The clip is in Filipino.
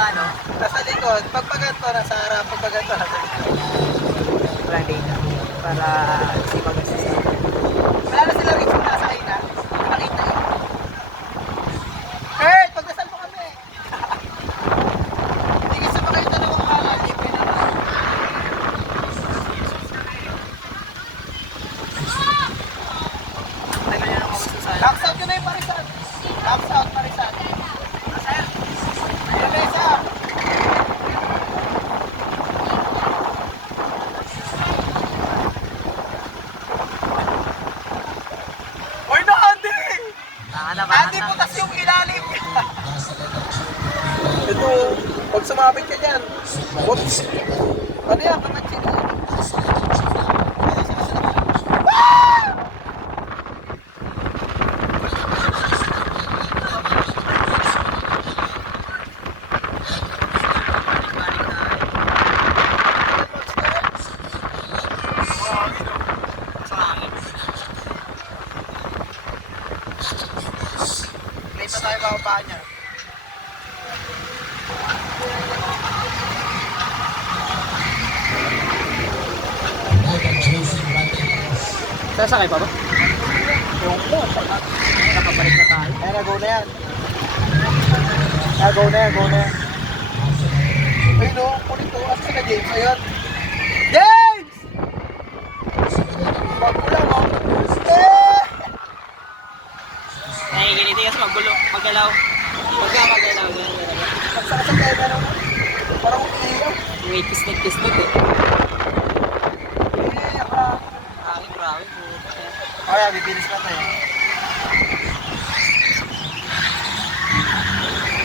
sa ano? Nasa likod. Pag paganto, nasa harap. Pag paganto, nasa likod. Para data. Para si magasasa. Wala na sila rin kung nasa ina. Nakita yun. Kurt, pagdasal mo kami. Hindi kasi ba kayo dalawang halal? Hindi ko yun naman. Tagal niya nung magasasa. Box out ko na yung parisan. Box out, parisan. Ayun na isa. Uy, na, Andy! Andy, butas yung ilalim. Ito, pag sumabit ka dyan. Whoops. Ano yan? Kamatsin. Hindi pa tayo bababa niya. Sasakay pa ba? Yung po. Nakabalik na tayo. Ayan na, go na yan. Go na yan, go na yan. Ayun o, kulit ko. Asa sila James? Ayun. James! Bago lang o. Nakikiniti kasi magulo. Magalaw. Magalaw. Nagsaka sa tayo na parang umiiyak. May kisnig-kisnig eh. Umiiyak ka. Grabe po. Kaya, bibilis na tayo.